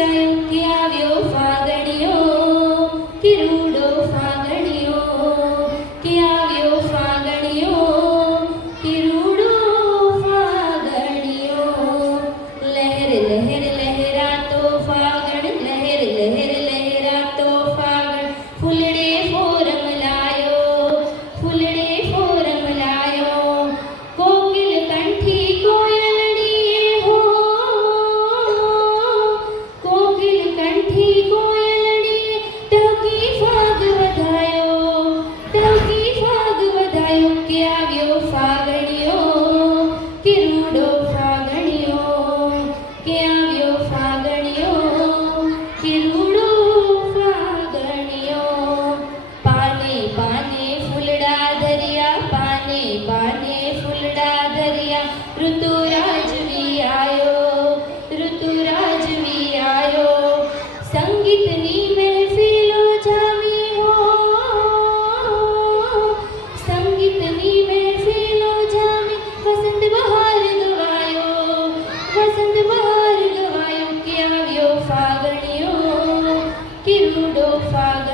રચાયો કે આવ્યો ફાગણિયો કે રૂડો ફાગણિયો કે આવ્યો ફાગણિયો કે રૂડો ફાગણિયો લહેર લહેર લહેરાતો ફાગણ લહેર લહેર લહેરાતો ફાગણ ફૂલડે ફોરમ લાયો ફૂલડે ફોરમ લાયો કોકિલ કંઠી કોયલડીએ હો કોકિલ કંઠી કોયલડીએ ટહકી ફાગ વધાયો ટહકી ફાગ વધાયો કે આવ્યો ફાગણિયો કે રૂડો ફાગણિયો કે આવ્યો ફાગણિયો કે રૂડો ફાગણિયો પાને પાને ફૂલડા ધર્યા પાને પાને ફૂલડા ધર્યા ઋતુરાજ વી આયો સંગીતની મહેફિલો જામી હો સંગીતની મહેફિલો જામી વસંત બહાર ગવાયો કે આવ્યો ફાગણિયો કે રૂડો ફાગણિયો